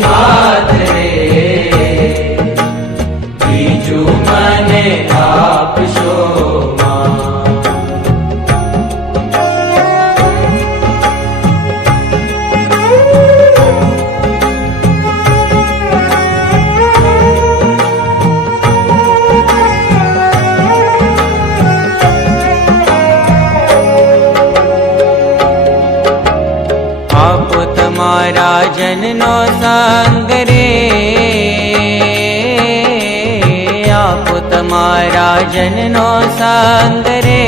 હાથ રે. બીજું મને આપશો. તમારા જનનો સંગ રે આપો તમારા જનનો સંગ રે